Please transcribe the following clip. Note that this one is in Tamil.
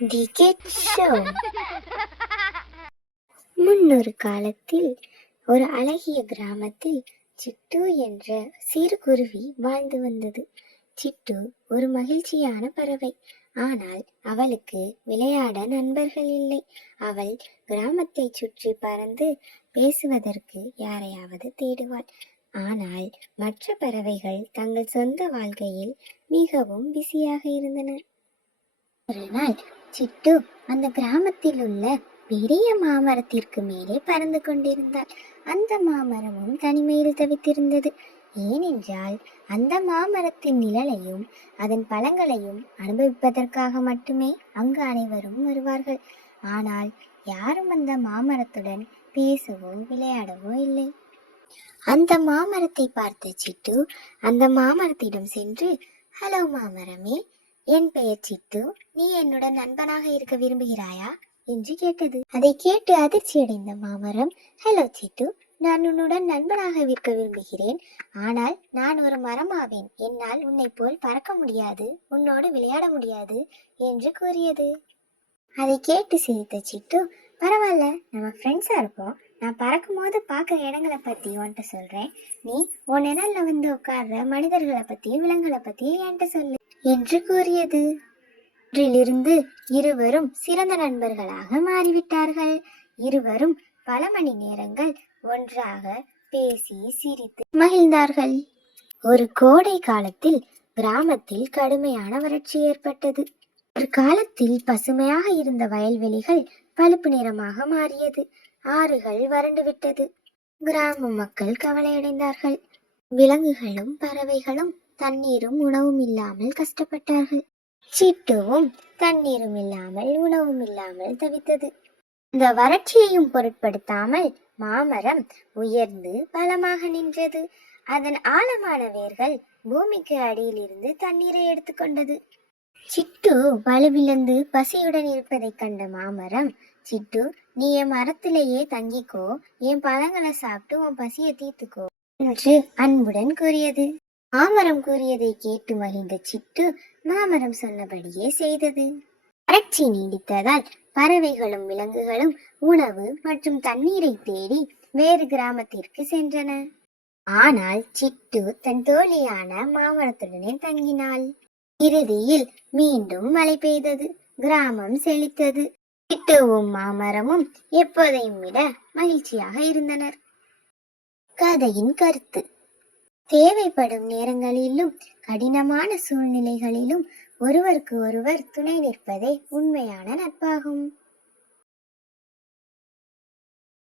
தி கிட் ஷோ. முன்னொரு காலத்தில் ஒரு அழகிய கிராமத்தில் சிட்டு என்ற சிறு குருவி வாழ்ந்து வந்தது. சிட்டு ஒரு மகிழ்ச்சியான பறவை. ஆனால் அவளுக்கு விளையாட நண்பர்கள் இல்லை. அவள் கிராமத்தை சுற்றி பறந்து பேசுவதற்கு யாரையாவது தேடுவாள். ஆனால் மற்ற பறவைகள் தங்கள் சொந்த வாழ்க்கையில் மிகவும் பிஸியாக இருந்தன. ஒரு நாள் சிட்டு அந்த கிராமத்தில் உள்ள பெரிய மாமரத்திற்கு மேலே பறந்து கொண்டிருந்தாள். அந்த மாமரமும் தனிமையில் தவித்திருந்தது. ஏனென்றால் அந்த மாமரத்தின் நிழலையும் அதன் பழங்களையும் அனுபவிப்பதற்காக மட்டுமே அங்கு அனைவரும் வருவார்கள். ஆனால் யாரும் அந்த மாமரத்துடன் பேசவோ விளையாடவோ இல்லை. அந்த மாமரத்தை பார்த்த சிட்டு அந்த மாமரத்திடம் சென்று, ஹலோ மாமரமே, என் பெயர் சிட்டு, நீ என்னுடன் நண்பனாக இருக்க விரும்புகிறாயா என்று கேட்டது. அதை கேட்டு அதிர்ச்சியடைந்த மாமரம், ஹலோ சிட்டு, நான் உன்னுடன் நண்பனாக இருக்க விரும்புகிறேன். ஆனால் நான் ஒரு மரமாவேன். என்னால் உன்னை போல் பறக்க முடியாது, உன்னோடு விளையாட முடியாது என்று கூறியது. அதை கேட்டு சிரித்த சிட்டு, பரவாயில்ல, நம்ம ஃப்ரெண்ட்ஸா இருப்போம். நான் பறக்கும் போது பார்க்குற இடங்களை பத்தி உன்கிட்ட சொல்றேன். நீ உன் நிழல்ல வந்து உட்கார்ற மனிதர்களை பத்தியும் விலங்குகளை பத்தியும் என்கிட்ட சொல்லு என்று கூறியது. இன்றிலிருந்து இருவரும் சிறந்த நண்பர்களாக மாறிவிட்டார்கள். இருவரும் பல மணி நேரங்கள் ஒன்றாக பேசி சிரித்து மகிழ்ந்தார்கள். ஒரு கோடை காலத்தில் கிராமத்தில் கடுமையான வறட்சி ஏற்பட்டது. ஒரு காலத்தில் பசுமையாக இருந்த வயல்வெளிகள் பழுப்பு நிறமாக மாறியது. ஆறுகள் வறண்டு விட்டது. கிராம மக்கள் கவலையடைந்தார்கள். விலங்குகளும் பறவைகளும் தண்ணீரும் உணவும் இல்லாமல் கஷ்டப்பட்டார்கள். சிட்டுவும் தண்ணீரும் இல்லாமல் உணவும் இல்லாமல் தவித்தது. இந்த வறட்சியையும் பொருட்படுத்தாமல் மாமரம் உயர்ந்து பலமாக நின்றது. அதன் ஆழமான வேர்கள் பூமிக்கு அடியில் இருந்து தண்ணீரை எடுத்துக்கொண்டது. சிட்டு வலுவிழந்து பசியுடன் இருப்பதை கண்ட மாமரம், சிட்டு, நீ என் மரத்திலேயே தங்கிக்கோ, என் பழங்களை சாப்பிட்டு உன் பசியை தீர்த்துக்கோ என்று அன்புடன் கூறியது. மாமரம் கூறியதை கேட்டு மகிழ்ந்த சிட்டு மாமரம் சொன்னபடியே செய்தது. வறட்சி நீடித்ததால் பறவைகளும் விலங்குகளும் உணவு மற்றும் தண்ணீரை தேடி வேறு கிராமத்திற்கு சென்றன. ஆனால் சிட்டு தன் தோழியான மாமரத்துடனே தங்கினாள். இறுதியில் மீண்டும் மழை பெய்தது. கிராமம் செழித்தது. சிட்டுவும் மாமரமும் எப்போதையும் விட மகிழ்ச்சியாக இருந்தனர். கதையின் கருத்து: தேவைப்படும் நேரங்களிலும் கடினமான சூழ்நிலைகளிலும் ஒருவருக்கு ஒருவர் துணை நிற்பதே உண்மையான நட்பாகும்.